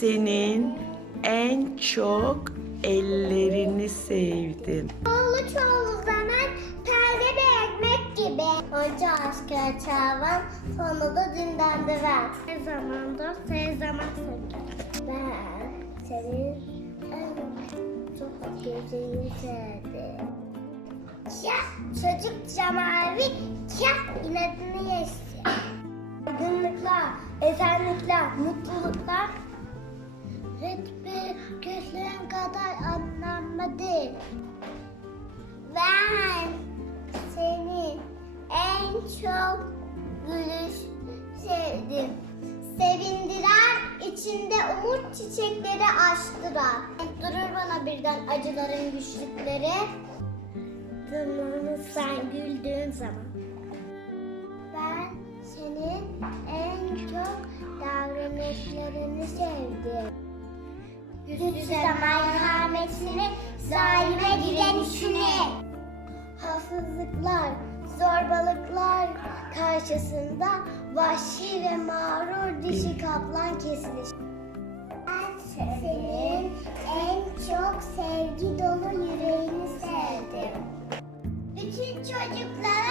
senin en çok ellerini sevdim. Çoğulu çoğulu zaman perde bir ekmek gibi. Önce asker çavan, sonra da ver. Her zaman dost, her zaman sevgi. Ben senin en çok gözünü sevdim. Ya çocukça mavi, ya inadını yesin. Günlükler, esenlikler, mutluluklar hiçbir gözlerin kadar anlamadı. Ben seni en çok gülüş sevdim. Sevindiren, içinde umut çiçekleri açtıran. Durur bana birden acıların güçlükleri. Dımını sen güldüğün zaman. Ben senin en çok davranışlarını sevdim. Lütfüze merhametini, zalime direnişini. Hafızlıklar, zorbalıklar karşısında vahşi ve mağrur dişi kaplan kesilir. Senin en çok sevgi dolu yüreğini sevdim. Bütün çocuklara